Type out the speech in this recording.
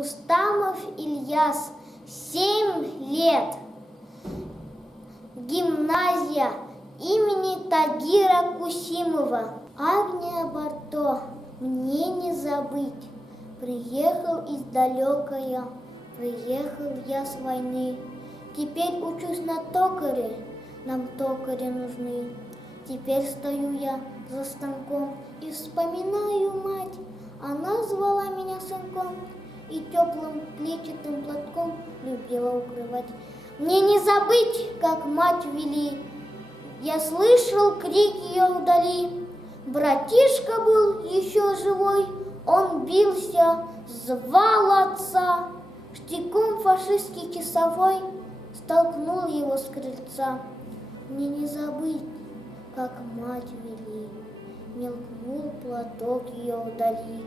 Рустамов Ильяс, 7 лет. Гимназия имени Тагира Кусимова. Агния Барто, мне не забыть. Приехал издалекая, приехал я с войны. Теперь учусь на токаре, нам токари нужны. Теперь стою я за станком и вспоминаю мать. Она звала меня сынком и теплым клетчатым платком любила укрывать. Мне не забыть, как мать вели. Я слышал крик ее вдали. Братишка был еще живой, он бился, звал отца. Штыком фашистский часовой столкнул его с крыльца. Мне не забыть, как мать вели, мелькнул платок ее вдали.